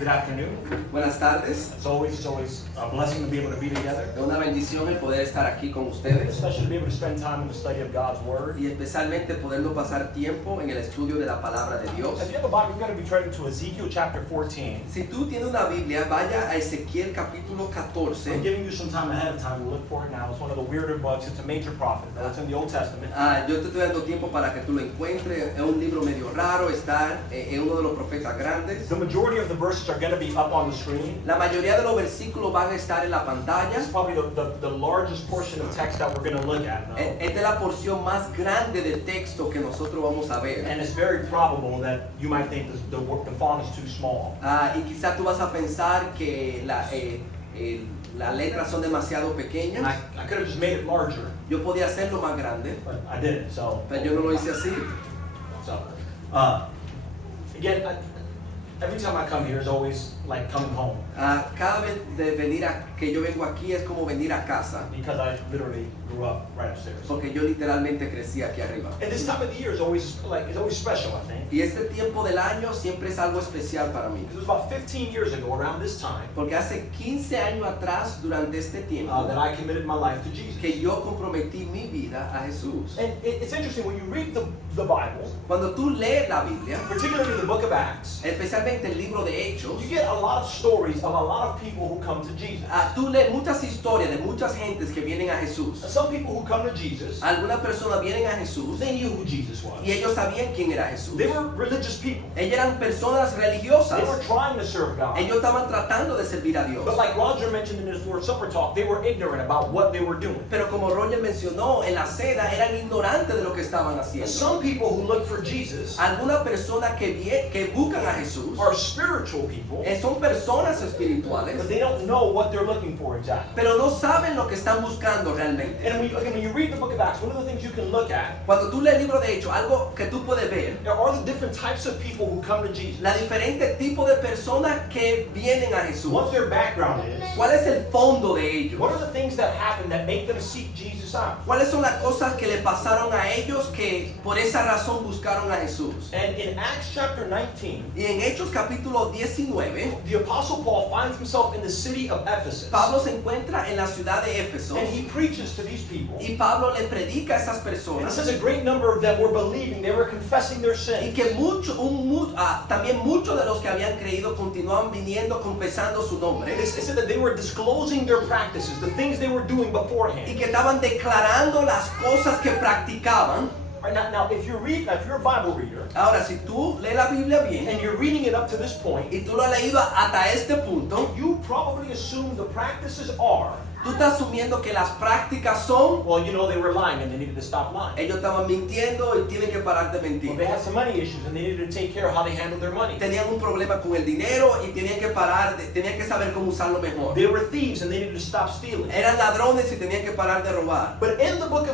Good afternoon. Buenas tardes. It's always a blessing to be able to be together. Es una bendición el poder estar aquí con ustedes Especially to be able to spend time in the study of God's Word. y especialmente poderlo pasar tiempo en el estudio de la palabra de Dios. If you have a Bible, we're going to be turning to Ezekiel chapter 14. Si tú tienes una Biblia, vaya a Ezequiel capítulo I'm 14. giving you some time ahead of time to look for it now. It's one of the weirder books. It's a major prophet. It's in the Old Testament. Yo te estoy dando tiempo para que tú lo encuentres. Es un libro medio raro, está en uno de los profetas grandes. The majority of the verses are going to be up on the screen. La mayoría de los versículos van a estar en la pantalla. This is probably the largest portion of text that we're going to look at now. Esta es la porción más grande del texto que nosotros vamos a ver. And it's very probable that you might think the font is too small. Y quizás tú vas a pensar que las letras son demasiado pequeñas. I could have just made it larger, Yo podía hacerlo más grande, but I didn't. pero yo no lo hice así. Again, every time I come here is always like coming home Cada vez de venir que yo vengo aquí es como venir a casa, because I literally grew up right upstairs. porque yo literalmente crecí aquí arriba. And this time of the year is always special, I think. Y este tiempo del año siempre es algo especial para mí, It was about 15 years ago, around this time, porque hace 15 años atrás, durante este tiempo, that I committed my life to Jesus. que yo comprometí mi vida a Jesús. And it's interesting when you read the Bible, Cuando tú lees la Biblia, particularly the book of Acts, especialmente el libro de Hechos, you get a lot of stories of a lot of people who come to Jesus. tú lees muchas historias de muchas gentes que vienen a Jesús. Some people who come to Jesus, Algunas personas vienen a Jesús they knew who Jesus was. y ellos sabían quién era Jesús. They were religious people. Ellos eran personas religiosas. They were trying to serve God. Ellos estaban tratando de servir a Dios. But like Roger mentioned in his Lord's Supper talk, they were ignorant about what they were doing. Pero como Roger mencionó, en la cena eran ignorantes de lo que estaban And haciendo. some people who look for Jesus Algunas personas que buscan a Jesús are spiritual people, son personas espirituales, but they don't know what they're looking for exactly. pero no saben lo que están buscando realmente. And when you read the book of Acts, one of the things you can look at Cuando tú lees el libro de Hechos, algo que tú puedes ver, are the different types of people who come to Jesus. la diferente tipo de personas que vienen a Jesús. What their background is. ¿Cuál es el fondo de ellos? What are the things that happen that make them seek Jesus out? ¿Cuáles son las cosas que le pasaron a ellos que por esa razón buscaron a Jesús? And in Acts chapter 19, Y en Hechos capítulo 19, the Apostle Paul finds himself in the city of Ephesus. Pablo se encuentra en la ciudad de Éfeso And he preaches to these people. y Pablo le predica a esas And it personas says a great number of them were believing, they were confessing their y sins. que también muchos de los que habían creído continuaban viniendo confesando su nombre It said that they were disclosing their practices, the things they were doing y beforehand. que estaban declarando las cosas que practicaban. Right, now, if you're a Bible reader, Ahora, si tú lees la Biblia bien and you're reading it up to this point, y tú lo has leído hasta este punto, you probably assume the practices are, tú estás asumiendo que las prácticas son, well, they were lying and they needed to stop lying. ellos estaban mintiendo y tienen que parar de Well, mentir. they had some money issues and they needed to take care of how they handled their money. Tenían un problema con el dinero y tenían que saber cómo usarlo mejor. They were thieves and they needed to stop stealing. Eran ladrones y tenían que parar de robar. But in the book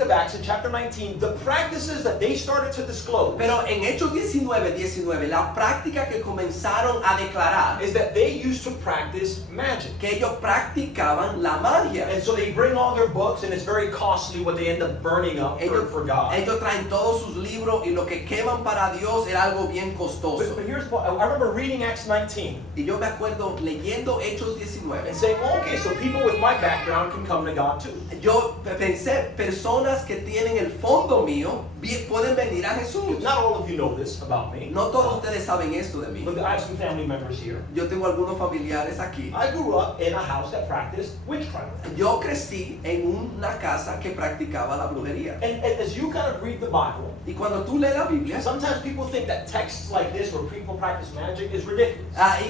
of Acts, in chapter 19, the practices that they started to disclose Pero en Hechos 19, la práctica que comenzaron a declarar is that they used to practice magic. que ellos practicaban la magia. And so they bring all their books, and it's very costly what they end up burning up for God. Ellos traen todos sus libros y lo que queman para Dios era algo bien costoso. But here's what I remember reading Acts 19 Y yo me acuerdo leyendo Hechos 19. and saying, well, okay, so people with my background can come to God too. Yo pensé, personas que tienen el fondo mío pueden venir a Jesús. Not all of you know this about me. No todos ustedes saben esto de mí. But I have some family members here. Yo tengo algunos familiares aquí. I grew up in a house that practiced witchcraft. Yo crecí en una casa que practicaba la brujería. And as you kind of read the Bible, Y cuando tú lees la Biblia, sometimes people think that texts like this where people practice magic is ridiculous.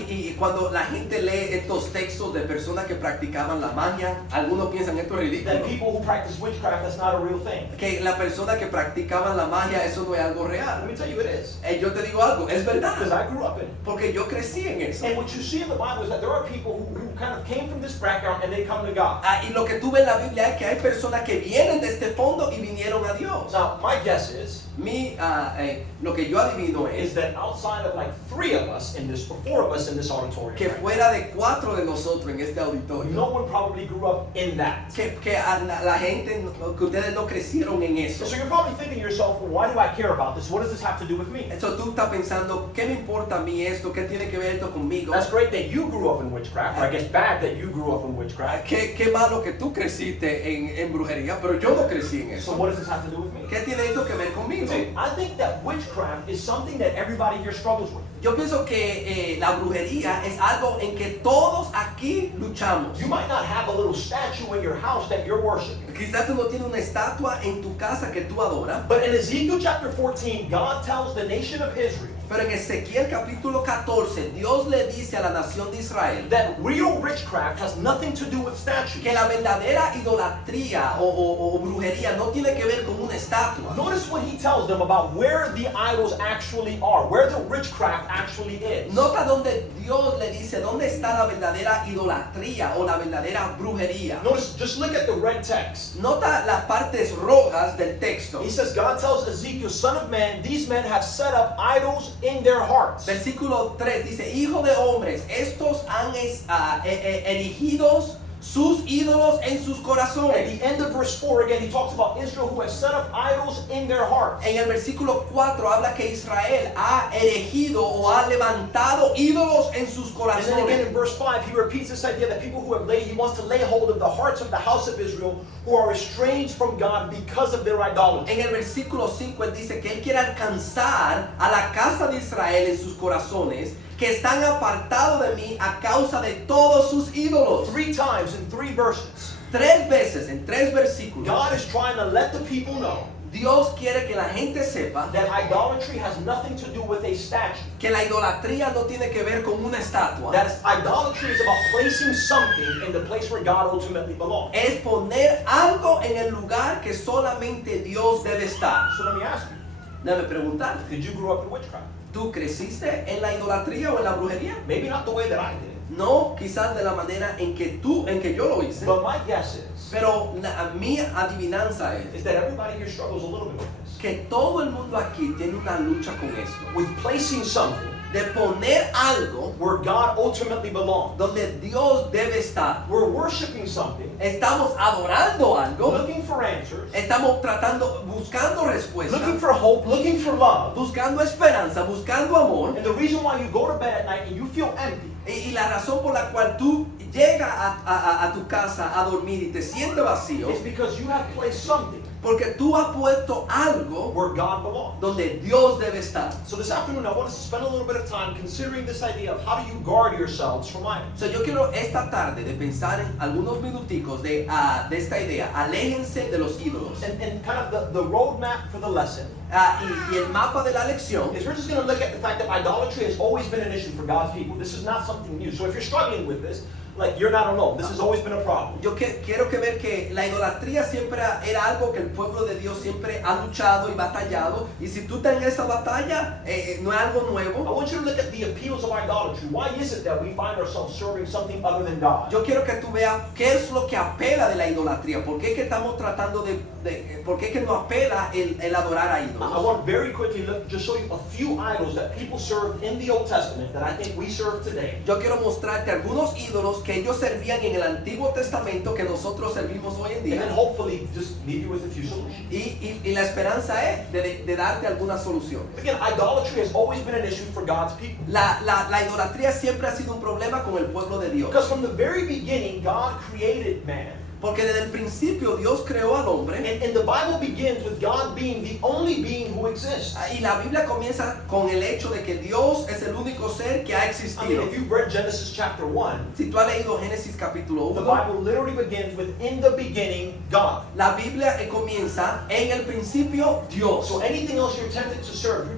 y cuando la gente lee estos textos de personas que practicaban la magia, algunos piensan esto es That ridículo. people who practice witchcraft, that's not a real thing. Que la persona que practicaban la magia, eso no es algo Let real. me tell you it is. Yo te digo algo, es Because verdad. I grew up in it. Porque yo crecí en eso. And what you see in the Bible is that there are people who kind of came from this background and they come to God. Y lo que tú ves en la Biblia es que hay personas que vienen de este fondo y vinieron a Dios. Now, my guess is Lo que yo adivino is es that outside of like 3 of us in this, or 4 of us in this auditorium, que right, fuera de 4 de nosotros en este auditorio, no one probably grew up in that. que la gente, que ustedes no crecieron en eso. So you're probably thinking to yourself, well, why do I care about this? What does this have to do with me? Eso tú estás pensando, ¿qué me importa a mí esto? ¿Qué tiene que ver esto conmigo? That's great that you grew up in witchcraft, or I guess bad that you grew up in witchcraft. Qué malo que tú creciste en brujería, pero yo no crecí en So eso. what does this have to do with me? ¿Qué tiene esto que ver conmigo? See, I think that witchcraft is something that everybody here struggles with. Yo pienso que la brujería es algo en que todos aquí luchamos. You might not have a little statue in your house that you're worshiping. Quizás tú no tienes una estatua en tu casa que tú adoras, But in Ezekiel chapter 14, God tells the nation of Israel pero en Ezequiel capítulo 14, Dios le dice a la nación de Israel that real witchcraft has nothing to do with statues. que la verdadera idolatría o brujería no tiene que ver con una estatua. Notice what he tells them about where the idols actually are, where the witchcraft actually is. Nota donde Dios le dice dónde está la verdadera idolatría o la verdadera brujería. Notice, just look at the red text. Nota las partes rojas del texto. He says, God tells Ezekiel, son of man, these men have set up idols in their hearts. Versículo 3 dice, hijo de hombres, estos han erigidos sus ídolos en sus At corazones. the end of verse 4 again, he talks about Israel who has set up idols in their hearts. En el versículo 4 habla que Israel ha erigido o ha levantado ídolos en sus And then again corazones. in verse 5, he repeats this idea that people who have laid, he wants to lay hold of the hearts of the house of Israel who are estranged from God because of their idolatry. En el versículo 5 él dice que él quiere alcanzar a la casa de Israel en sus corazones que están apartados de mí a causa de todos sus ídolos. 3 times in 3 verses, 3 veces en 3 versículos God is trying to let the people know Dios quiere que la gente sepa that idolatry has nothing to do with a statue. que la idolatría no tiene que ver con una estatua. That idolatry is about placing something in the place where God ultimately belongs. Es poner algo en el lugar que solamente Dios debe estar. So let me ask you, Déjame preguntar, did you grow up in witchcraft? ¿tú creciste en la idolatría o en la brujería? Maybe not the way that I did, No, quizás de la manera en que yo lo hice. but my guess is Pero mi adivinanza es that everybody here struggles a little bit with this. que todo el mundo aquí tiene una lucha con esto. With placing something De poner algo where God ultimately belongs. donde Dios debe estar. We're worshiping something, Estamos adorando algo. looking for answers, Estamos buscando respuestas. looking for hope, looking for love. Buscando esperanza, buscando amor. And the reason why you go to bed at night and you feel empty Y la razón por la cual tú llegas a tu casa a dormir y te sientes vacío, is because you have placed something porque tú has puesto algo where God belongs. donde Dios debe estar. So this afternoon, I want us to spend a little bit of time considering this idea of how do you guard yourselves from idols. So, yo quiero esta tarde de pensar en algunos minuticos de esta idea. Aléjense de los ídolos. And kind of the roadmap for the lesson Y el mapa de la lección is we're just going to look at the fact that idolatry has always been an issue for God's people. This is not something new. So if you're struggling with this, like you're not alone. This has always been a problem. Yo quiero que ver que la idolatría siempre era algo que el pueblo de Dios siempre ha luchado y batallado. Y si tú estás en esa batalla, no es algo I nuevo. want you to look at the appeals of idolatry. Why is it that we find ourselves serving something other than God? Yo quiero que tú veas qué es lo que apela de la idolatría. ¿Por qué es que estamos tratando por qué es que nos apela el adorar a I ídolos? want very quickly just show you a few idols that people served in the Old Testament that I think we serve today. Yo quiero mostrarte algunos ídolos que ellos servían en el Antiguo Testamento que nosotros servimos hoy en And then día. hopefully just leave you with a few solutions. Y la esperanza es de darte algunas soluciones. Again, idolatry has always been an issue for God's people. La idolatría siempre ha sido un problema con el pueblo de Dios. Because from the very beginning, God created man. Porque desde el principio Dios creó al hombre. And the Bible begins with God being the only being who exists. Y la Biblia comienza con el hecho de que Dios es el único ser que ha I mean, existido. if you've read Genesis chapter 1, Si tú has leído Génesis capítulo the 1, Bible literally begins with, in the beginning, God. la Biblia comienza en el principio Dios. So anything else you're tempted to serve,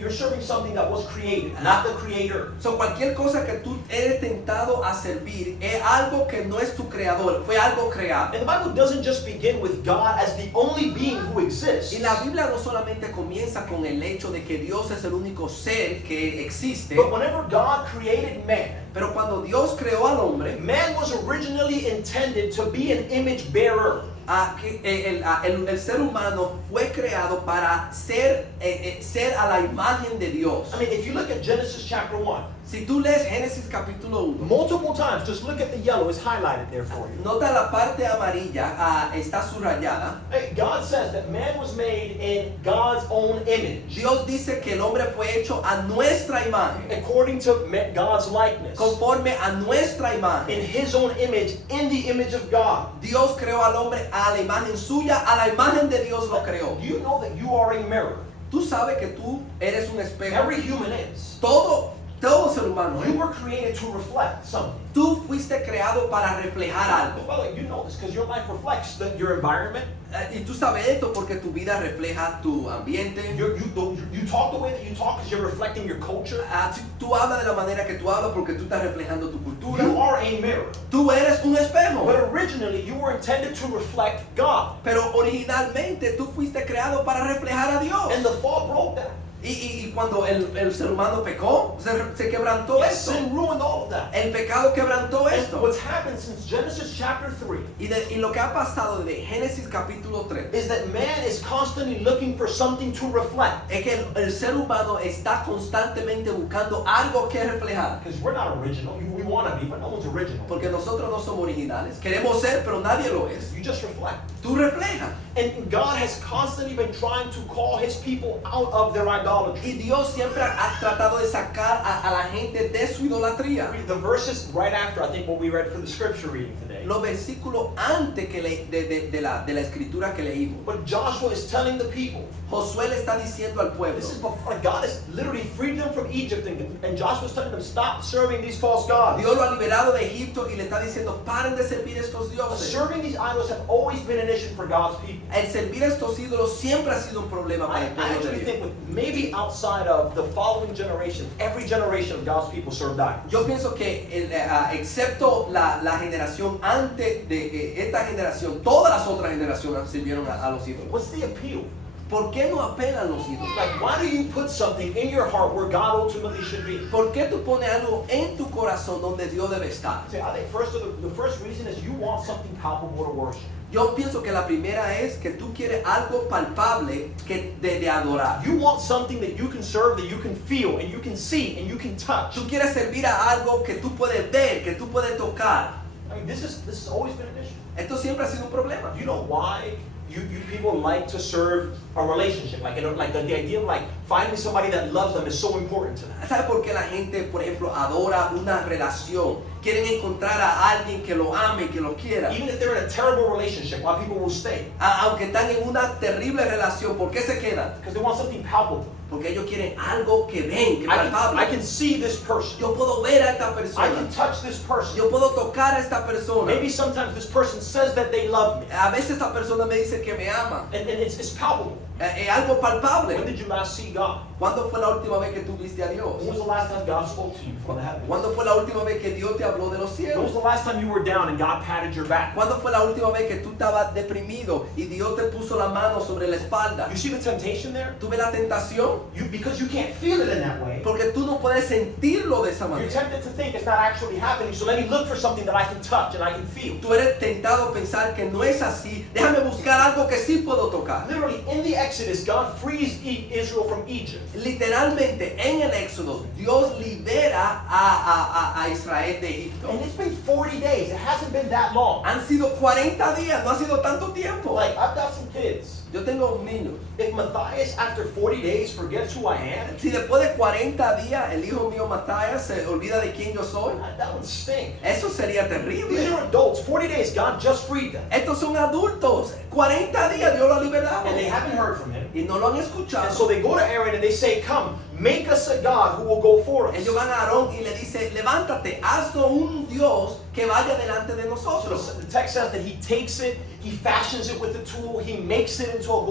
you're serving something that was created, not the creator. So, cualquier cosa que tú eres tentado a servir es algo que no es tu creador, fue algo creado. And the Bible doesn't just begin with God as the only being who exists. Y la Biblia no solamente comienza con el hecho de que Dios es el único ser que existe, But whenever God created man, pero cuando Dios creó al hombre, man was originally intended to be an image bearer. el ser humano fue creado para ser a la imagen de Dios. I mean, if you look at Genesis chapter 1, Si tú lees Génesis capítulo 1, multiple times, just look at the yellow, it's highlighted there for you. nota la parte amarilla, está subrayada. Hey, God says that man was made in God's own image, Dios dice que el hombre fue hecho a nuestra imagen, according to God's likeness, conforme a nuestra in imagen. his own image, in the image of God. Dios creó al hombre a la imagen suya, a la imagen de Dios lo creó. You know that you are a mirror. Tú sabes que tú eres un espejo. Every human is. Todo ser humano. You were created to reflect something. Tú fuiste creado para reflejar algo. By the way, you know this because your life reflects your environment. Y tú sabes esto porque tu vida refleja tu ambiente. You talk the way that you talk because you're reflecting your culture. Tú hablas de la manera que tú hablas porque tú estás reflejando tu cultura. You are a mirror. Tú eres un espejo. But originally, you were intended to reflect God. Pero originalmente tú fuiste creado para reflejar a Dios. And the fall broke that. Y cuando el ser humano pecó, se quebrantó Yes, esto. sin ruined all of that. El pecado quebrantó And esto. what's happened since Genesis chapter 3 Y lo que ha pasado desde Génesis capítulo 3 is that man is constantly looking for something to reflect. es que el ser humano está constantemente buscando algo que reflejar. Because we're not original. We want to be, but no one's original. Porque nosotros no somos originales. Queremos ser, pero nadie lo es. You just reflect. Tú reflejas. And God has constantly been trying to call his people out of their idolatry. Y Dios siempre ha tratado de sacar a la gente de su idolatría. The verses right after, I think, what we read for the scripture reading today. Los versículos antes de la escritura que leímos. But Joshua is telling the people, Josué le está diciendo al pueblo. this is before God has literally freed them from Egypt, and Joshua is telling them, stop serving these false gods. Dios lo ha liberado de Egipto y le está diciendo, paren de servir estos dioses. Serving these idols have always been an issue for God's people. El servir a estos ídolos siempre ha sido un problema para I el pueblo de actually Dios. think with maybe outside of the following generation, every generation of God's people served idols. Yo pienso que excepto la generación antes de esta generación, todas las otras generaciones sirvieron a los ídolos. What's the appeal? ¿Por qué no apelan los ídolos? Like, why do you put something in your heart where God ultimately should be? ¿Por qué tú pones algo en tu corazón donde Dios debe estar? See, I think the first reason is you want something palpable to worship. Yo pienso que la primera es que tú quieres algo palpable que de adorar. You want something that you can serve, that you can feel, and you can see, and you can touch. Tú quieres servir a algo que tú puedes ver, que tú puedes tocar. I mean, this has always been an issue. Esto siempre ha sido un problema. You know why you people like to serve a relationship? Like, the idea of like finding somebody that loves them is so important to them. ¿Sabe por qué la gente, por ejemplo, adora una relación? Quieren encontrar a alguien que lo ame, que lo quiera. Even if they're in a terrible relationship, why people will stay? Aunque están en una terrible relación, ¿por qué se quedan? Because they want something palpable. Porque ellos quieren algo que ven, que I palpable. can see this person. Yo puedo ver a esta I persona. can touch this person. Yo puedo tocar a esta persona. Maybe sometimes this person says that they love me. A veces esta persona me dice que me ama. And it's palpable. Es algo palpable. When did you last see God? ¿Cuándo fue la última vez que tú viste a Dios? When was the last time God spoke to you from the heavens? ¿Cuándo fue la última vez que Dios te habló de los When was cielos? the last time you were down and God patted your back? ¿Cuándo fue la última vez que tú estabas deprimido y Dios te puso la mano sobre la espalda? You see the temptation there? ¿Tú ves la tentación? Because you can't feel it in that way. Porque tú no puedes sentirlo de esa You're manera. tempted to think it's not actually happening, so let me look for something that I can touch and I can feel. Tú eres tentado a pensar que no es así. Déjame buscar algo que sí puedo tocar. Literally, in the Exodus, God frees Israel from Egypt. Literalmente en el Éxodo, Dios libera a Israel de Egipto. And it's been 40 days. It hasn't been that long. Han sido 40 días, no ha sido tanto tiempo. Like, I've got some kids. Yo tengo un niño. If Matthias, after 40 days, forgets who I am, Si después de 40 días el hijo mío Matías se olvida de quién yo soy, that would stink. eso sería These terrible. are adults. 40 days, God just freed them. Estos son adultos. 40 días Dios lo ha liberado. And they haven't heard from him. Y no lo han And escuchado. so they go to Aaron and they say, come, make us a God who will go for us. Ellos van a Aarón y le dice, levántate, haznos un Dios que vaya delante de So nosotros. the text says that he takes it, he fashions it with a tool, he makes it into a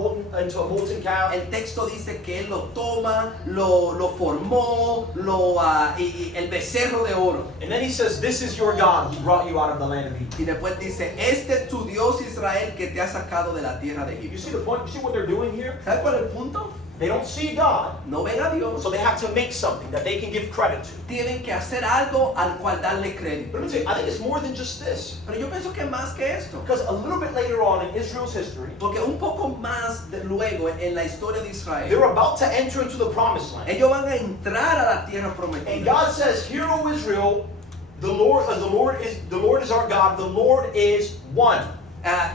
molten calf. El texto dice que él lo toma, lo formó, y el becerro de oro. And then he says, this is your God who brought you out of the land of Egypt. Y después dice, este es tu Dios Israel que te ha sacado de la tierra de You Egipto. see the point? You see what they're doing here? ¿Sabes cuál es el punto? They don't see God, no ven a Dios, so they have to make something that they can give credit to. tienen que hacer algo al cual darle crédito. But let me tell you, I think it's more than just this. Pero yo pienso que más que esto. Because a little bit later on in Israel's history, Porque un poco más luego en la historia de Israel, they're about to enter into the promised land. ellos van a entrar a la tierra And prometida. God says, "Hear, O Israel, the Lord is our God. The Lord is one."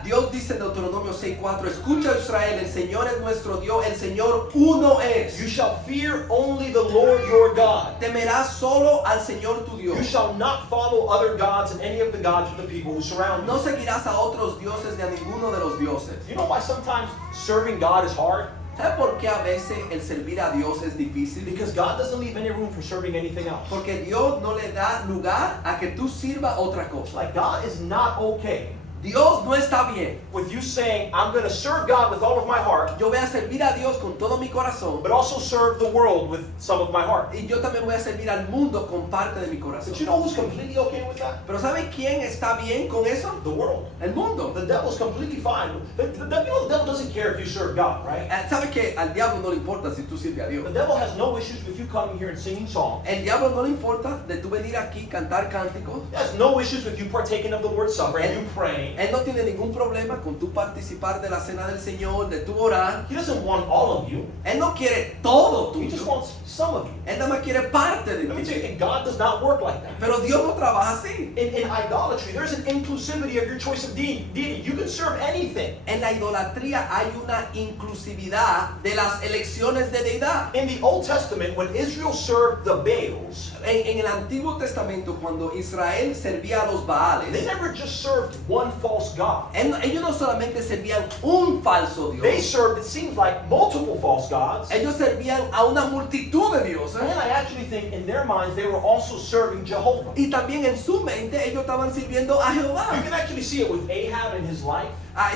Dios dice en Deuteronomio 6:4, escucha Israel, el Señor es nuestro Dios, el Señor uno es. You shall fear only the Lord your God. Temerás solo al Señor tu You Dios. shall not follow other gods and any of the gods of the people who surround No you. seguirás a otros dioses ni a ninguno de los dioses. You know why sometimes serving God is hard? ¿Sabe por qué a veces el servir a Dios es difícil? Because God doesn't leave any room for serving anything else. Porque Dios no le da lugar a que tú sirvas otra cosa. Like God is not okay Dios no está bien. with you saying, "I'm going to serve God with all of my heart, Yo voy a servir a Dios con todo mi corazón. but also serve the world with some of my heart." Y yo también voy a servir al mundo con parte de mi corazón. But you know who's completely okay with that? Pero ¿sabe quién está bien con eso? The world. El mundo. The devil's completely fine. You know, the devil doesn't care if you serve God, right? ¿Sabe que al diablo no le importa si tú sirves a Dios? The devil has no issues with you coming here and singing songs. El diablo no le importa de tú venir aquí cantar cánticos. He has no issues with you partaking of the Lord's Supper and you praying. Él no tiene ningún problema con tú participar de la cena del Señor, de tú orar. He doesn't want all of you. Él no quiere todo He just tuyo. wants some of you. Él nada más quiere parte de Let me tell ti. you, and God does not work like that. Pero Dios no trabaja así. In idolatry, there's an inclusivity of your choice of deity. You can serve anything. En la idolatría hay una inclusividad de las elecciones de deidad. In the Old Testament, when Israel served the Baals, En el Antiguo Testamento, cuando Israel servía a los Baales, they never just served one false god. ellos no solamente servían un falso They Dios, served, it seems like, multiple false gods. ellos servían a una multitud de dioses. And I actually think in their minds they were also serving Jehovah. Y también en su mente ellos estaban sirviendo a You Jehová. can actually see it with Ahab in his life,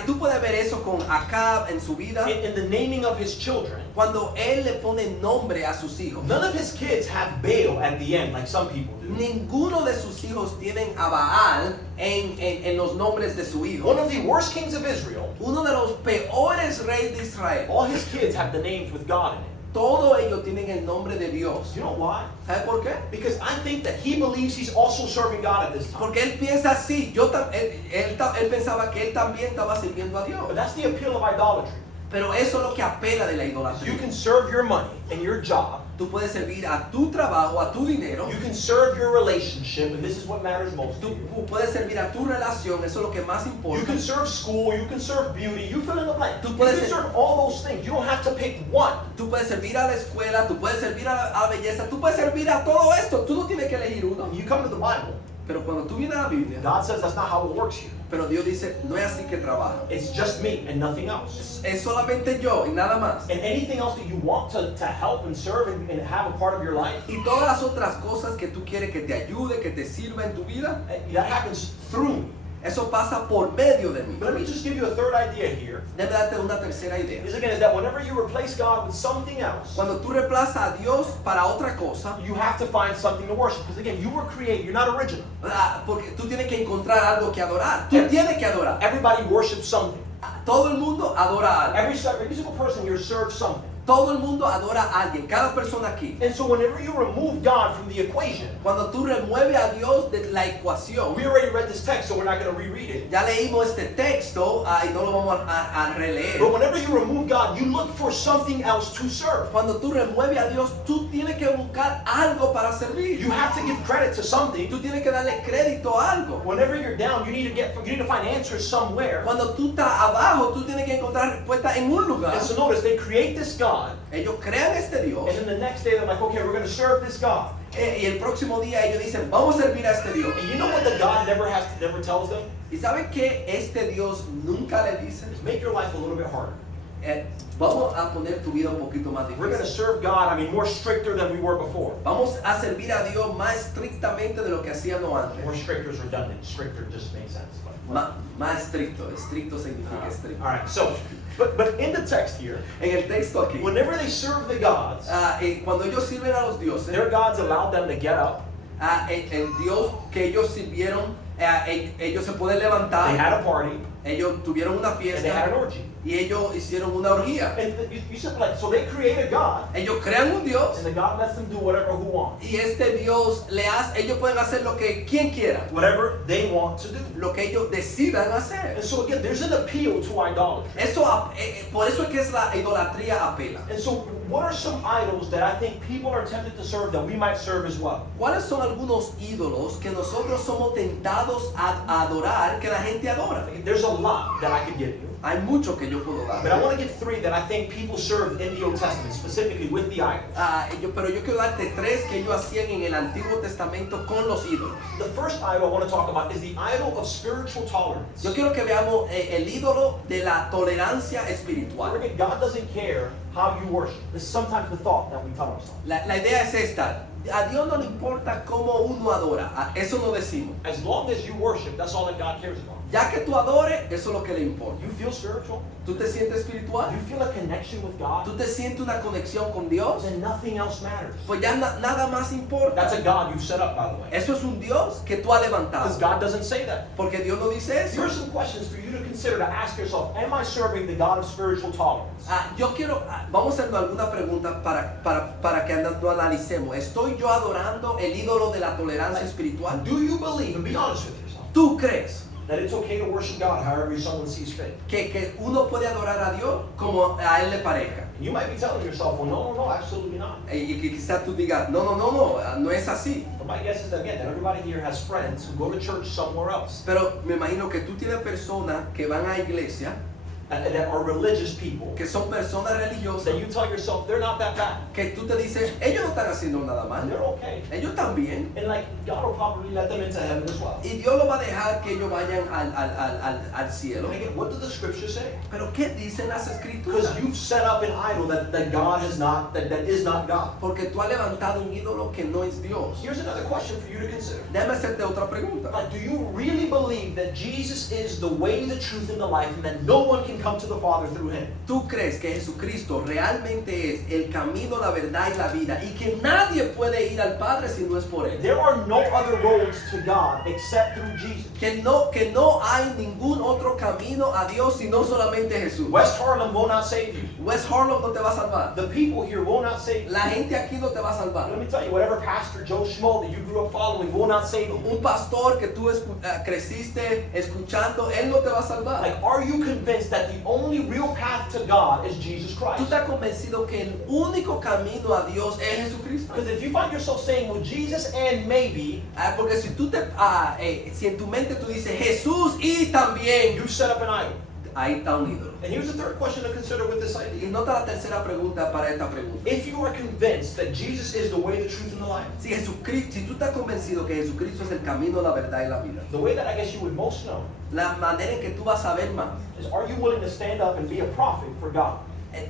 Tú puedes ver eso con Acab en su vida, in the naming of his children. cuando él le pone nombre a sus hijos. None of his kids have Baal at the end like some people do. Ninguno de sus hijos tienen a Baal en los nombres de su hijo. One of the worst kings of Israel, Uno de los peores reyes de Israel. all his kids have the names with God in it. Todos ellos tienen el nombre de Dios. You know why? ¿Sabe por qué? Because I think that he believes he's also serving God at this time. Porque él piensa así. Él pensaba que él también estaba sirviendo a Dios. But that's the appeal of idolatry. Pero eso es lo que apela de la You idolatría. can serve your money and your job. Tú puedes servir a tu trabajo, a tu dinero. You can serve your relationship, and this is what matters most to Tú you. puedes servir a tu relación, eso es lo que más You importa. can serve school, you can serve beauty, you fill in the blank. Tú You puedes can ser- serve all those things. You don't have to pick one. Tú puedes servir a la escuela, tú puedes servir a la belleza, tú puedes servir a todo esto. Tú no tienes que elegir uno. You come to the Bible, Pero cuando tú vienes a la Biblia, God says that's not how it works here. pero Dios dice, no es así que trabaja. It's just me and nothing else. Es solamente yo y nada más. And anything else that you want to help and serve and have a part of your life, Y todas las otras cosas que tú quieres que te ayude, que te sirva en tu vida, that happens through me. eso pasa por medio de mí. But let me just give you a third idea here. Debe darte una tercera idea. Is that whenever you replace God with something else, Cuando tú reemplazas a Dios para otra cosa, you have to find something to worship. Because again, you were created, you're not original. porque tú tienes que encontrar algo que adorar. Tú tienes que adorar. Everybody worships something. Todo el mundo adora a alguien. Every single person here serves something. Todo el mundo adora a alguien. Cada persona aquí. And so whenever you remove God from the equation, Cuando tú remueves a Dios de la ecuación, we already read this text, so we're not going to reread it. ya leímos este texto y no lo vamos a releer. But whenever you remove God, you look for something else to serve. Cuando tú remueves a Dios, tú tienes que buscar algo para servir. You have to give credit to something. Tú tienes que darle crédito a algo. Whenever you're down, you need to find answers somewhere. Cuando tú estás abajo, tú tienes que encontrar respuesta en un lugar. And so notice, they create this God, Ellos crean este Dios. and then the next day they're like, okay, we're going to serve this God. Y el próximo día ellos dicen, vamos a servir a este Dios. And you know what the God never tells them? ¿Y saben qué este Dios nunca le dice? Is make your life a little bit harder. Vamos a poner tu vida un poquito más We're going to difícil. serve God, more stricter than we were before. Vamos a servir a Dios más estrictamente de lo que hacíamos antes. More stricter is redundant. Stricter just makes sense. Más estricto. Estricto significa estricto. All right, so, but in the text here, En el texto aquí, whenever they serve the gods, cuando ellos sirven a los dioses, their gods allowed them to get up. el Dios que ellos sirvieron, ellos se pueden They levantar, had a party, ellos tuvieron una and they had an fiesta orgy. Y ellos hicieron una orgía. And you said, like, so they create a God, Ellos crean un Dios and the God lets them do whatever who wants. y este Dios ellos pueden hacer lo que quien quiera, Whatever they want to do. lo que ellos decidan hacer. And so again, there's an appeal to idolatry. Por eso es que es la idolatría apela. And so what are some idols that I think people are tempted to serve that we might serve as well? ¿Cuáles son algunos ídolos que nosotros somos tentados a adorar, que la gente adora? There's a lot that I could give you. Hay mucho que yo puedo dar. But I want to give three that I think people served in the Old Testament, specifically with the idols. Pero yo quiero darte tres que ellos hacían en el Antiguo Testamento con los ídolos. The first idol I want to talk about is the idol of spiritual tolerance. Yo quiero que veamos el ídolo de la tolerancia espiritual. Forget, God doesn't care how you worship. This is sometimes the thought that we tell ourselves. La idea es esta. A Dios no le importa cómo uno adora. Eso no decimos. As long as you worship, that's all that God cares about. Ya que tú adores, eso es lo que le importa. You feel spiritual? ¿Tú te sientes espiritual? You feel a connection with God? ¿Tú te sientes una conexión con Dios? Then nothing else matters. Pues ya nada más importa. That's a God you've set up, by the way. Eso es un Dios que tú has levantado. Because God doesn't say that. Porque Dios no dice eso. Here are some questions for you to consider, to ask yourself. Am I serving the God of spiritual tolerance? Vamos a hacer alguna pregunta para que lo analicemos. ¿Estoy yo adorando el ídolo de la tolerancia espiritual? Do you believe, and be honest with yourself, ¿Tú crees that it's okay to worship God however someone sees fit? que uno puede adorar a Dios como a Él le parezca? You might be telling yourself, well, no, absolutely not. Y que quizás tú digas, no es así. But my guess is that, again, that everybody here has friends who go to church somewhere else, Pero me imagino que tú tienes personas que van a iglesia, that are religious people, que son personas religiosas, that you tell yourself they're not that bad. que tú te dices, ellos no están haciendo nada mal, They're okay. ellos están bien. And like, God will probably let them into heaven as well. Y Dios lo va a dejar que ellos vayan al cielo. And again, what do the scriptures say? Pero ¿qué dicen las Because escrituras? you've set up an idol that God has not, that is not God. Porque tú has levantado un ídolo que no es Dios. Here's another question for you to consider. Déjame hacerte otra pregunta. Like, do you really believe that Jesus is the way, the truth, and the life, and that no one can come to the Father through him? ¿Tú crees que Jesucristo realmente es el camino, la verdad y la vida y que nadie puede ir al Padre si no es por Él? There are no other roads to God except through Jesus. Que no hay ningún otro camino a Dios sino solamente Jesús. West Harlem will not save you. West Harlem no te va a salvar. The people here will not save you. La gente aquí no te va a salvar. Let me tell you, whatever Pastor Joe Schmo that you grew up following will not save you. Un pastor que tú creciste escuchando, él no te va a salvar. Like, are you convinced that the only real path to God is Jesus ¿Tú Christ? estás convencido que el único camino a Dios es Jesucristo? Because if you find yourself saying, well, Jesus and maybe, Porque si en tu mente tú dices Jesús y también, you've set up an idol. ahí está un ídolo. And here's the third question to consider with this Y idea. nota la tercera pregunta para esta pregunta. If you are convinced that Jesus is the way, the truth, and the life, Si tú estás convencido que Jesucristo es el camino, la verdad y la vida, the way that I guess you would most know la manera en que tú vas a ver más, is, are you willing to stand up and be a prophet for God?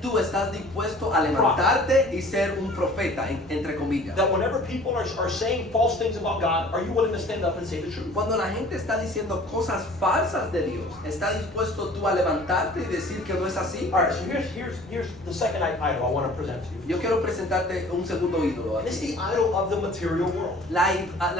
tú estás dispuesto a levantarte y ser un profeta, entre comillas. That whenever people are saying false things about God, are you willing to stand up and say the truth? Cuando la gente está diciendo cosas falsas de Dios, ¿estás dispuesto tú a levantarte y decir que no es así? All right, so here's the second idol I want to present to you. Yo quiero presentarte un segundo ídolo. And it's the idol of the material world. La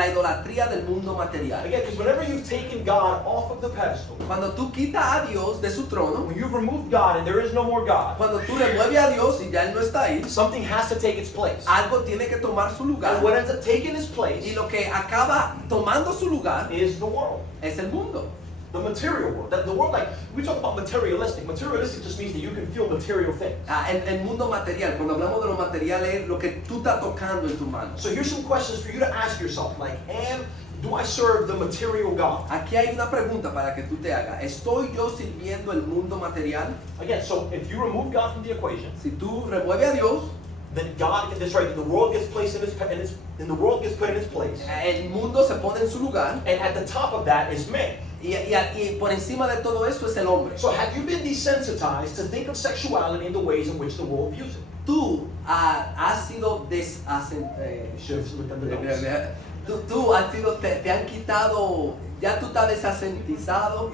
idolatría del mundo material. Again, because whenever you've taken God off of the pedestal, Cuando tú quitas a Dios de su trono, when you've removed God and there is no more God, cuando tú remueves a Dios y ya Él no está ahí, something has to take its place. algo tiene que tomar su lugar. And what ends up taking its Y place lo que acaba tomando su lugar is the world. es el mundo. The material world. The world, like, we talk about materialistic. Materialistic just means that you can feel material things. El mundo material, cuando hablamos de lo material es lo que tú estás tocando en tu mano. So here's some questions for you to ask yourself. Like, do I serve the material God? Aquí hay una pregunta para que tú te hagas. ¿Estoy yo sirviendo el mundo material? Again, so if you remove God from the equation, Si tú remueves a Dios, then that's right, the world gets placed and the world gets put in its place. el mundo se pone en su lugar And at the top of that is man. y por encima de todo eso es el hombre. So have you been desensitized to think of sexuality in the ways in which the world views it? Tú has sido Should have looked at the notes. tú has sido, te han quitado, ya tú estás desasentizado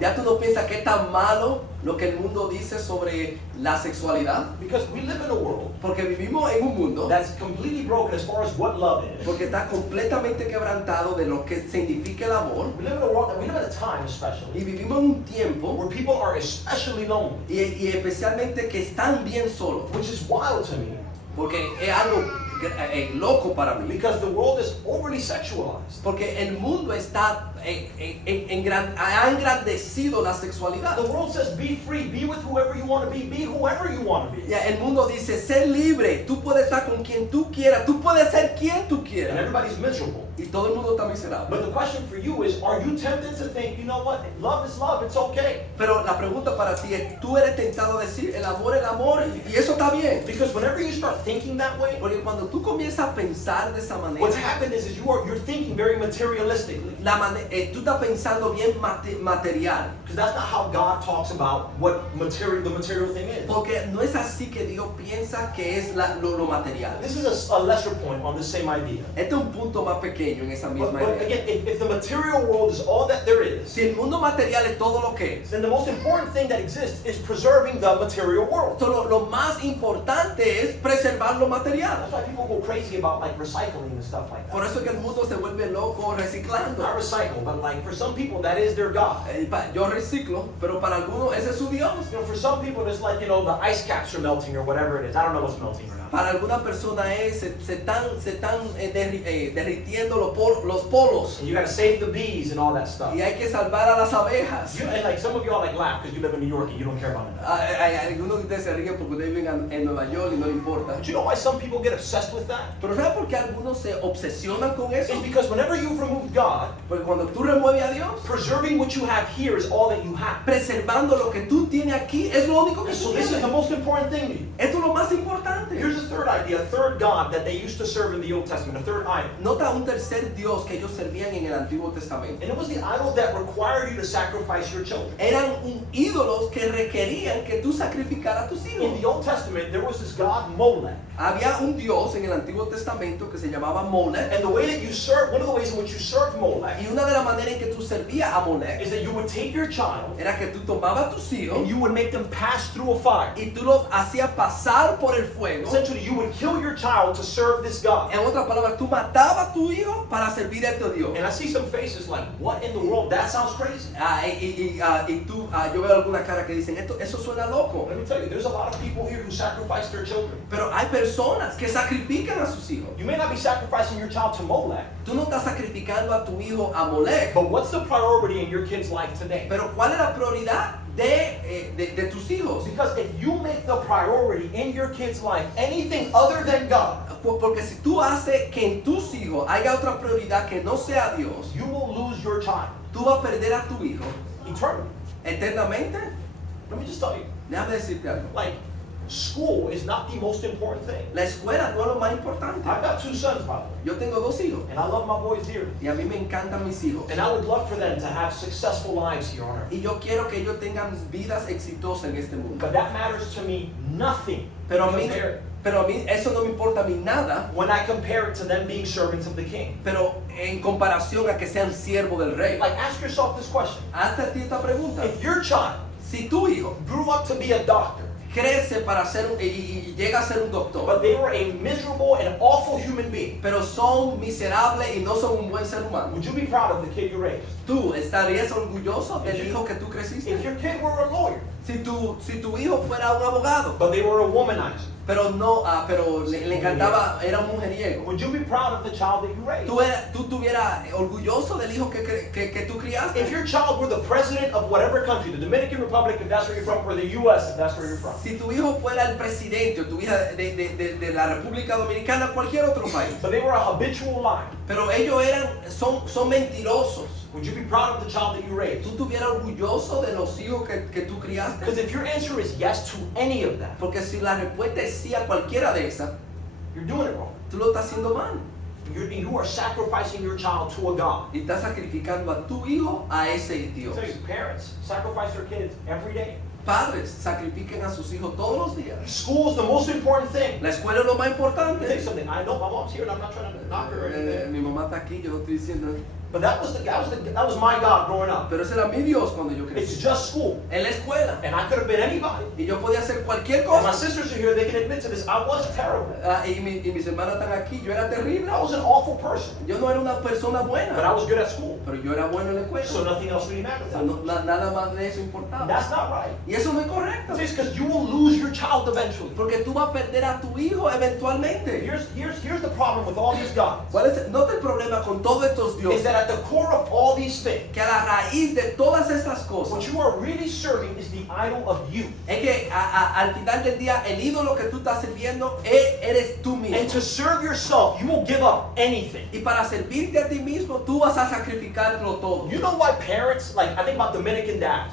ya tú no piensas que es tan malo lo que el mundo dice sobre la sexualidad. Because we live in a world Porque vivimos en un mundo that's completely broken as far as what love is. porque está completamente quebrantado de lo que significa el amor. We live in a world that we live at a time Y especially vivimos en un tiempo where people are especially lonely, y especialmente que están bien solos. which is wild to me Porque es algo loco para mí. because the world is overly sexualized. Porque el mundo está ha engrandecido la sexualidad. The world says be free, be with whoever you want to be whoever you want to be. Ya, el mundo dice, sé libre, tú puedes estar con quien tú quieras, tú puedes ser quien tú And quieras. everybody's miserable. Y todo el mundo está miserable. But the question for you is, are you tempted to think, you know what, love is love, it's okay? Pero la pregunta para ti es, tú eres tentado a decir, el amor y eso está bien. Because whenever you start thinking that way, Porque cuando tú comienzas a pensar de esa manera, what's happened is you're thinking very materialistically. tú estás pensando bien material. Because that's not how God talks about what the material thing is. Porque no es así que Dios piensa que es lo material. This is a lesser point on the same idea. Este es un punto más pequeño en esa misma But idea. again, if the material world is all that there is, Si el mundo material es todo lo que es, then the most important thing that exists is preserving the material world. entonces lo más importante es preservar lo material. That's why people go crazy about like recycling and stuff like Por that. eso es que el mundo se vuelve loco reciclando. Not recycle, but like for some people that is their God. Yo reciclo, pero para algunos ese es su Dios. You know, for some people it's like, you know, the ice caps are melting or whatever it is. I don't know what's melting or not. Para alguna persona se están derritiendo los polos And you gotta save the bees and all that stuff. y hay que salvar a las abejas. And like some of y'all like laugh because you live in New York and you don't care about it. Algunos de ustedes se ríen porque ustedes viven en Nueva York y no le importa. But you know why some people get obsessed with that? Pero ¿sabes por qué algunos se obsesionan con eso? It's because whenever you've removed God, Porque cuando tú remueves a Dios, preserving what you have here is all that you have. preservando lo que tú tienes aquí es lo único que And tú so this is the tienes. most important thing to you. Esto es lo más importante. Here's a third idea, a third God that they used to serve in the Old Testament, a third idol. Nota un tercer Dios que ellos servían en el Antiguo Testamento. And it was the idol that required you to sacrifice your children. Eran ídolos que requerían que tú sacrificaras a tus hijos. In the Old Testament, there was this god Molech. Había un Dios en el Antiguo Testamento que se llamaba Molech. And the way that you serve, one of the ways in which you served Molech Y una de las maneras en que tú servías a Molech is that you would take your child era que tú tomabas a tus hijos and you would make them pass through a fire. y tú los hacías pasar por el fuego. Essentially, you would kill your child to serve this God. En otras palabras, tú matabas a tu hijo para servir a este Dios. And I see some faces like, what in the world? That sounds crazy. Yo veo alguna cara que dicen, eso suena loco. Let me tell you, there's a lot of people here who sacrifice their children. Pero hay personas que sacrifican a sus hijos. You may not be sacrificing your child to Molech, Tú no estás sacrificando a tu hijo a Molech. but what's the priority in your kid's life today? Pero ¿cuál es la prioridad de tus hijos? Because if you make the priority in your kid's life anything other than God, Porque si tú haces que en tus hijos haya otra prioridad que no sea Dios, you will lose your child tú vas a perder a tu hijo eternally. eternamente. Let me just tell you, Déjame decirte algo. like, school is not the most important thing. La escuela no es lo más importante. I've got two sons, by the way, Yo tengo dos hijos and I love my boys dearly. y a mí me encantan mis hijos. And I would love for them to have successful lives here on earth. Y yo quiero que ellos tengan vidas exitosas en este mundo. But that matters to me nothing Pero a mí eso no me importa a mí nada, when I compare it to them being servants of the king. pero en comparación a que sean siervos del rey. Like, ask yourself this question. Hazte a ti esta pregunta. If your child Si tu hijo grew up to be a doctor, crece para ser y llega a ser un doctor, but they were a miserable and awful human being, pero son miserables y no son un buen ser humano, would you be proud of the kid you raised? ¿tú estarías orgulloso del hijo que tú creciste? If your kid were a lawyer, Si tu hijo fuera un abogado, but they were a womanizer, pero le encantaba, era un mujeriego, would you be proud of the child that you raised? tú estuvieras orgulloso del hijo que tú criaste. If your child were the president of whatever country, the Dominican Republic if that's where you're from, or the U.S. if that's where you're from, Si tu hijo fuera el presidente o tu hija de la República Dominicana, cualquier otro país, but they were a habitual liar, pero ellos son mentirosos, would you be proud of the child that you raised? ¿tú estuvieras orgulloso de los hijos que tú criaste? Because if your answer is yes to any of that, Porque si la respuesta es sí a cualquiera de esas, you're doing it wrong. tú lo estás haciendo mal. You are sacrificing your child to a God. Y estás sacrificando a tu hijo a ese Dios. So parents sacrifice their kids every day. Padres sacrifiquen a sus hijos todos los días. School is the most important thing. La escuela es lo más Let me tell you importante. something. I know my mom's here and I'm not trying to knock her or anything. Mi mamá está aquí, yo no estoy diciendo. But that was my God growing up. Pero ese era mi Dios cuando yo It's crecí. just school. En la escuela. And I could have been anybody. Y yo podía hacer cualquier And my cosa. sisters are here, they can admit to this. I was terrible. Y mis hermanas están aquí. Yo era terrible. I was an awful person. Yo no era una persona But I buena. was good at school. Pero yo era bueno en la escuela. So nothing else really mattered. O sea, nada más de eso importaba. That's not right. Y eso no es correcto. It's because you will lose your child eventually. Porque tú vas a perder a tu hijo eventualmente. Here's the problem with all these gods. ¿Cuál es? Nota el problema con todos estos Is dioses. that at the core of all these things, Que a la raíz de todas estas what cosas you are really serving is the idol of you. es que al final del día el ídolo que tú estás sirviendo eres tú mismo. And to serve yourself, you will give up anything. Y para servirte a ti mismo tú vas a sacrificarlo todo. You know why parents, like I think about Dominican dads.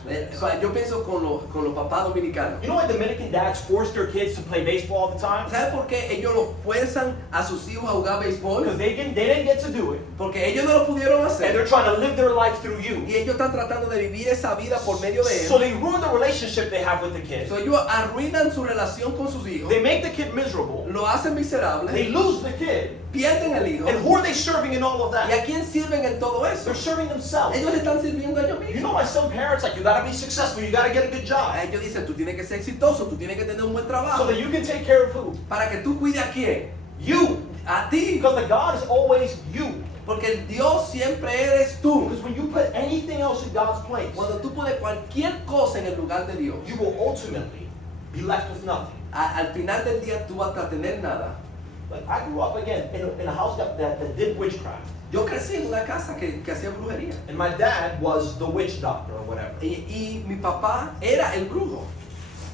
Yo pienso con los papás dominicanos. You know why Dominican dads force their kids to play baseball all the time? ¿Sabes por qué ellos lo fuerzan a sus hijos a jugar béisbol? Because they didn't get to do it. Porque ellos no lo pudieron And hacer. they're trying to live their life through you. Y ellos están tratando de vivir esa vida por medio de So él. they ruin the relationship they have with the kid. So, ellos arruinan su relación con sus hijos. They make the kid miserable. Lo hacen miserable. They lose the kid. Pierden el hijo. And who are they serving in all of ¿Y a that? quién sirven en todo eso? They're serving themselves. Ellos están sirviendo a ellos You know mismos. why some parents like, you gotta be successful, you gotta get a good job. Ellos dicen, tú tienes que ser exitoso, tú tienes que tener un buen So trabajo. that you can take care of who? Para que tú cuides a quién. You. A ti. Because the God is always you. Porque el Dios siempre eres tú. Because when you put anything else in God's place, Cuando tú pones cualquier cosa en el lugar de Dios, you will ultimately be left with nothing. al final del día tú vas a tener nada. Like I grew up again in a house that did witchcraft. Yo crecí en una casa que hacía brujería. And my dad was the witch doctor or whatever. Y mi papá era el brujo.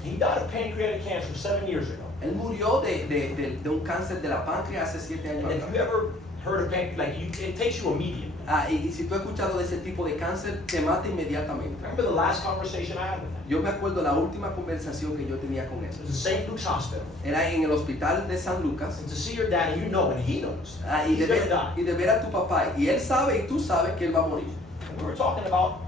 He died of pancreatic cancer 7 years ago. Él murió de un cáncer de la páncreas hace 7 años And if atrás. you ever heard of pancreatic, like it takes you immediately. Y si tú has escuchado de ese tipo de cáncer, te mata inmediatamente. Remember the last conversation I had with him? Yo me acuerdo la última conversación que yo tenía con él. It was in St. Luke's Hospital. Era en el hospital de San Lucas. And to see your dad, and you know, and he knows, Y he's de, gonna ver, die. y de ver a tu papá. Y él sabe y tú sabes que él va a morir. And we were talking about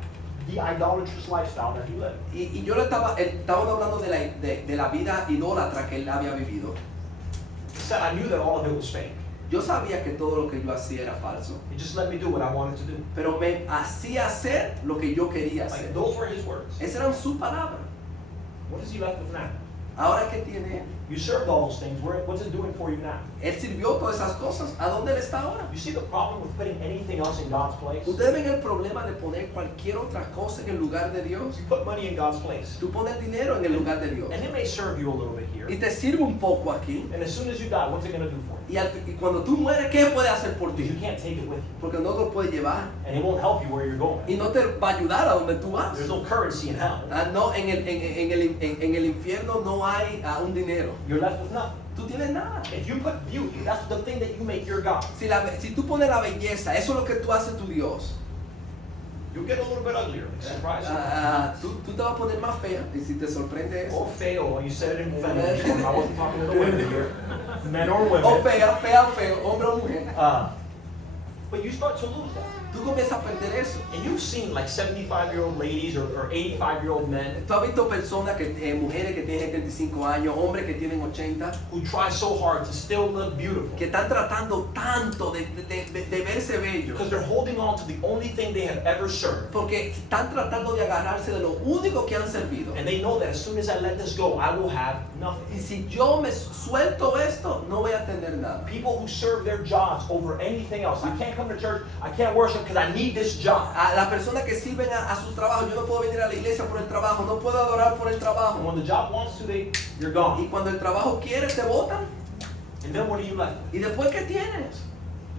the idolatrous lifestyle that he lived. Y yo estaba hablando de la vida idólatra que él había vivido. He said, I knew that all of it was fake. Yo sabía que todo lo que yo hacía era falso. He just let me do what I wanted to do. Pero me hacía hacer lo que yo quería Like, hacer. those were his words. Esas eran sus palabras. What is he left with now? Ahora, ¿qué tiene él? You served all those things. What's it doing for you now? Él sirvió todas esas cosas. ¿A dónde él está ahora? You see the problem with putting anything else in God's place? Ustedes ven el problema de poner cualquier otra cosa en el lugar de Dios. You put money in God's place. Tú pones dinero en el lugar de Dios. And it may serve you a little bit here. Y te sirve un poco aquí. And as soon as you die, what's it going to do for you? Y cuando tú mueres, ¿qué puede hacer por Because you ti? can't take it with you. Porque no lo puede llevar. And it won't help you where you're going. Y no te va a ayudar a donde tú vas. There's no currency in hell. No, en el infierno no hay un dinero. You're left with nothing. Tú tienes nada. If you put beauty, that's the thing that you make your God. Si tú pones la belleza, eso es lo que tú haces tu Dios. You'll get a little bit uglier. Surprise you. Tú te vas a poner más fea. Y si te sorprende eso. Or feo. You said it in feminine form. I wasn't talking to the women here. Men or women. O fea, feo, hombre o mujer. But you start to lose that. Tú comienzas a perder eso. And you've seen like 75-year-old ladies or 85-year-old men Tú has visto personas, mujeres que tienen 75 años, hombres que tienen 80, who try so hard to still look beautiful que están tratando tanto de verse bellos. because they're holding on to the only thing they have ever served. Porque están tratando de agarrarse de lo único que han servido. And they know that as soon as I let this go, I will have nothing. Y si yo me suelto esto, no voy a tener nada. People who serve their jobs over anything else. I can't come to church, I can't worship because I need this job. A las personas que sirven a su trabajo, yo no puedo venir a la iglesia por el trabajo, no puedo adorar por el And trabajo. when the job wants to, you're Y gone. cuando el trabajo quiere, te botan. And then what are you left with? ¿Y después qué tienes?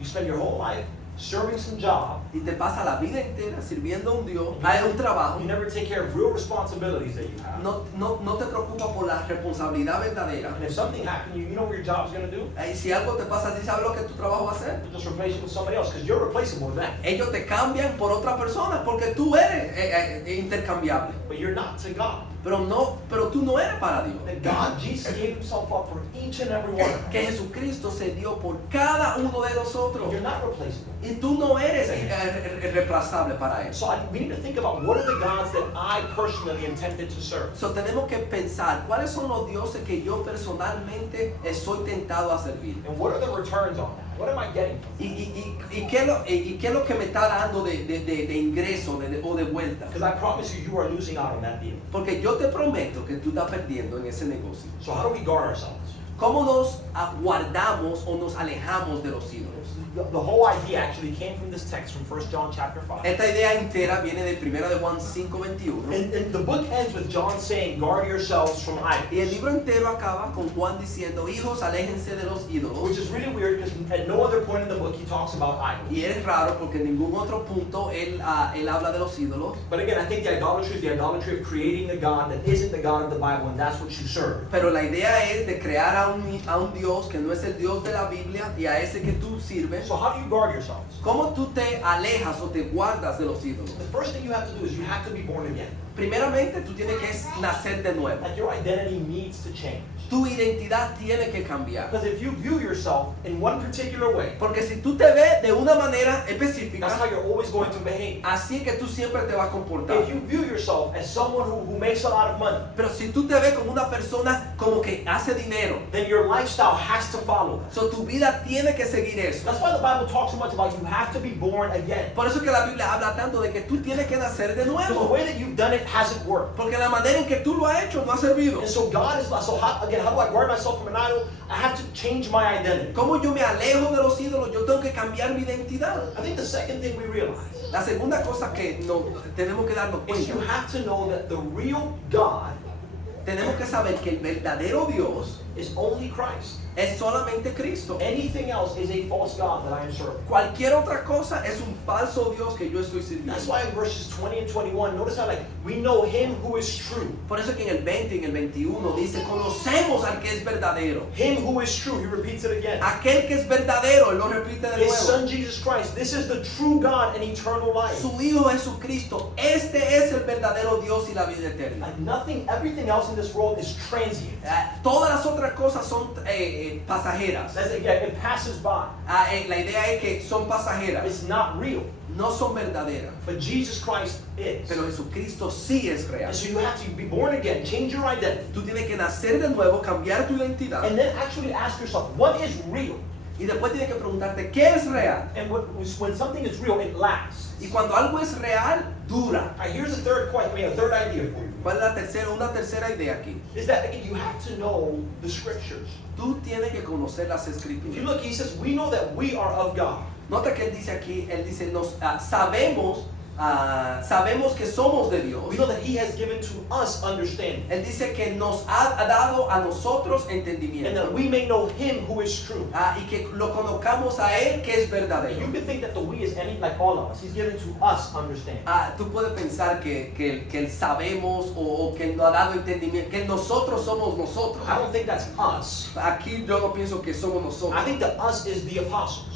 You spend your whole life serving some job. Y te pasa la vida entera sirviendo a un Dios, a un trabajo. You never take care of real responsibilities that you have. No te preocupas por la responsabilidad verdadera. And if something happened, you know what your job's going to do? Y si algo te pasa, ¿sí sabes lo que tu trabajo va a hacer? Just replace it with somebody else because you're replaceable with them. Ellos te cambian por otra persona porque tú eres intercambiable. But you're not to God. Pero tú no eres para Dios. That God, Jesus gave himself up for each and every one of us. Que Jesucristo se dio por cada uno de nosotros. You're not replaceable. Y tú no eres reemplazable para Él. So we need to think about what are the gods that I personally intended to serve. So tenemos que pensar cuáles son los dioses que yo personalmente soy tentado a servir. And what are the returns on that? What am I getting from it? ¿Y qué es lo que me está dando de ingreso o de vuelta? Because I promise you, you are losing out on that deal. Porque yo te prometo que tú estás perdiendo en ese negocio. So how do we guard ourselves? ¿Cómo nos guardamos o nos alejamos de los ídolos? The whole idea actually came from this text from 1 John chapter 5. Esta idea entera viene de 1 de Juan 5:21. And the book ends with John saying, guard yourselves from Y el idols. libro entero acaba con Juan diciendo, hijos, aléjense de los ídolos. Which is really weird because at no other point in the book he talks about idols. Y es raro porque en ningún otro punto él habla de los ídolos. But again, I think the idolatry is the idolatry of creating a God that isn't the God of the Bible, and that's what you serve. Pero la idea es de crear a un Dios que no es el Dios de la Biblia y a ese que tú sirves. So how do you guard yourselves? ¿Cómo tú te alejas o te guardas de los ídolos? The first thing you have to do is you have to be born again. Primeramente, tú tienes que nacer de nuevo. Like your identity needs to change. Tu identidad tiene que cambiar. Because if you view yourself in one particular way, Porque si tú te ves de una manera específica, that's how you're always going to behave. así es que tú siempre te vas a comportar. If you view yourself as someone who makes a lot of money, Pero si tú te ves como una persona como que hace dinero, then your lifestyle has to follow that. so tu vida tiene que seguir eso. That's why the Bible talks so much about you have to be born again. Por eso es que la Biblia habla tanto de que tú tienes que nacer de Because the nuevo. way that you've done it hasn't worked. Porque la manera en que tú lo has hecho no ha servido. And so God is, so how, again, how do I guard myself from an idol? I have to change my identity. ¿Cómo yo me alejo de los ídolos? Yo tengo que cambiar mi identidad. I think the second thing we realize La segunda cosa que tenemos que darnos is you cuenta, have to know that the real God tenemos que saber que el verdadero Dios is only Christ. es solamente Cristo. Anything else is a false God that I am serving. Cualquier otra cosa es un falso Dios que yo estoy That's sirviendo. why in verses 20 and 21, notice how we know him who is true. Por eso que en el 20 y en el 21 dice, conocemos al que es verdadero. Him who is true, he repeats it again. Aquel que es verdadero, él lo repite de His son nuevo. Jesus Christ. This is the true God and eternal life. Su Hijo Jesucristo, este es el verdadero Dios y la vida eterna. Like nothing, everything else in this world is transient. Todas las otras cosas son pasajeras. That's it, yeah, it passes by. La idea es que son pasajeras, It's not real. no son verdaderas. But Jesus Christ is. Pero Jesucristo sí es real. And so you have to be born again, change your identity, Tú tienes que nacer de nuevo, cambiar tu identidad. and then actually ask yourself, what is real? Y después tienes que preguntarte, ¿qué es real? And when something is real, it lasts. Y cuando algo es real, dura. All right, here's a third point, a third idea for you. ¿Cuál es una tercera idea aquí? Is that again, you have to know the scriptures. Tú tienes que conocer las If you escrituras. look, he says, we know that we are of God. Nota que él dice aquí, él dice, sabemos que somos de Dios. We know that he has given to us understanding. Él dice que nos ha dado a nosotros And entendimiento. that we may know him who is true. Y que lo conozcamos a él que es And verdadero. you can think that the we is any like all of us. He's given to us understanding. Tú puedes pensar que él sabemos o que él nos ha dado entendimiento, que nosotros somos nosotros. I don't think that's us. Aquí yo no pienso que somos nosotros. I think that us is the apostles.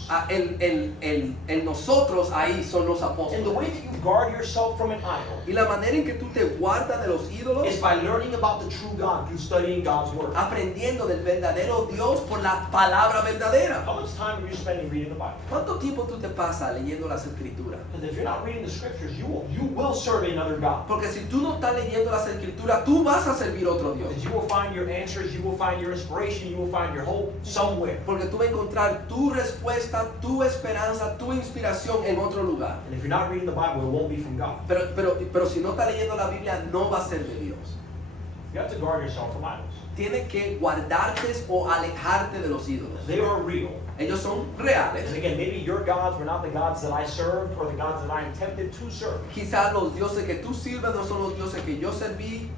El nosotros ahí son los And the apóstoles. way that you guard yourself from an idol Y la manera en que tú te guardas de los ídolos, is by learning about the true God through studying God's word. aprendiendo del verdadero Dios por la palabra verdadera. How much time are you spending reading the Bible? ¿Cuánto tiempo tú te pasas leyendo las escrituras? Because if you're not reading the scriptures, you will serve another God. Porque si tú no estás leyendo las escrituras, tú vas a servir a otro Dios. Because you will find your answers, you will find your inspiration, you will find your hope somewhere. Porque tú vas a encontrar tu respuesta, tu esperanza, tu inspiración en otro lugar. And if you're not reading the Bible, it won't be from God. Pero si no estás leyendo la Biblia, no va a ser de Dios. You have to guard yourself from idols. Tienes que guardarte o alejarte de los ídolos. They are real. Ellos son reales. And again, maybe your gods were not the gods that I served or the gods that I am tempted to serve. Quizás los dioses que tú sirves no son los dioses que yo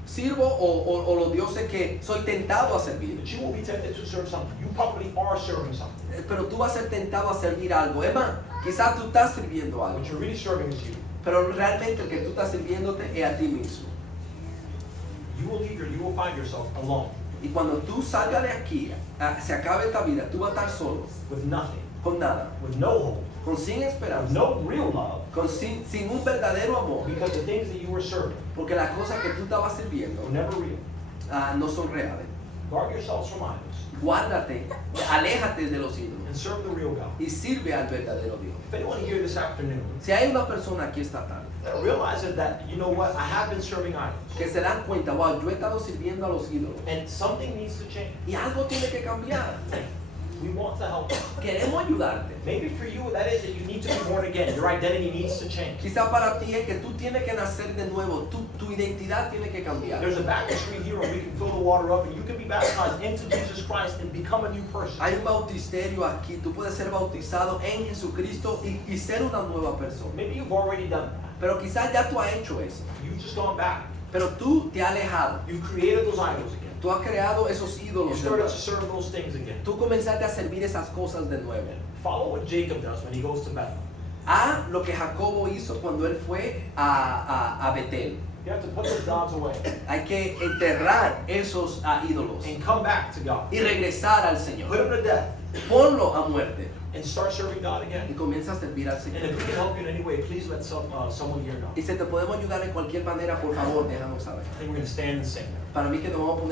sirvo o los dioses que soy tentado a servir. But you will be tempted to serve something. You probably are serving something. Pero tú vas a ser tentado a servir algo. Es más, quizás tú estás sirviendo algo. What you're really serving is you. Pero realmente el que tú estás sirviéndote es a ti mismo. You will find yourself alone Y cuando tú salgas de aquí, se acabe esta vida, tú vas a estar solo, with nothing, con nada, with no hope, sin with esperanza, no real love, sin un verdadero amor. because the things that you were serving Porque las cosas que tú estabas sirviendo were never real. no son reales. Guard yourselves from idols Guárdate, aléjate de los ídolos and serve the real God. y sirve al verdadero Dios. If anyone here this afternoon Si hay una persona aquí esta tarde that realizes that, you know what, I have been serving idols, que se dan cuenta, wow, yo he estado sirviendo a los ídolos and something needs to change, y algo tiene que cambiar. We want to help you. Queremos ayudarte. Maybe for you that is that you need to be born again. Your identity needs to change. Quizá para ti es que tú tienes que nacer de nuevo, tu identidad tiene que cambiar. There's a baptistry here where we can fill the water up and you can be baptized into Jesus Christ and become a new person. Hay un bautisterio aquí, tú puedes ser bautizado en Jesucristo y ser una nueva persona. Maybe you've already done that. Pero quizás ya tú has hecho eso. You've just gone back. Pero tú te has alejado. You've created those idols again. Tú has creado esos You ídolos de started nuevo. to serve those things again. Tú comenzaste a servir esas cosas de nuevo. Follow what Jacob does when he goes to Bethel. Haz lo que Jacobo hizo cuando él fue a Betel. You have to put those gods away Hay que enterrar esos ídolos and come back to God. y regresar al Put Señor. them to death Ponlo a muerte and start serving God y again. comienza a servir al And Señor. if we can help you in any way, please let someone here know. Y si te podemos ayudar en cualquier manera, por favor, déjanos saber. I think we're going to stand and sing. Para mí que nos vamos a poner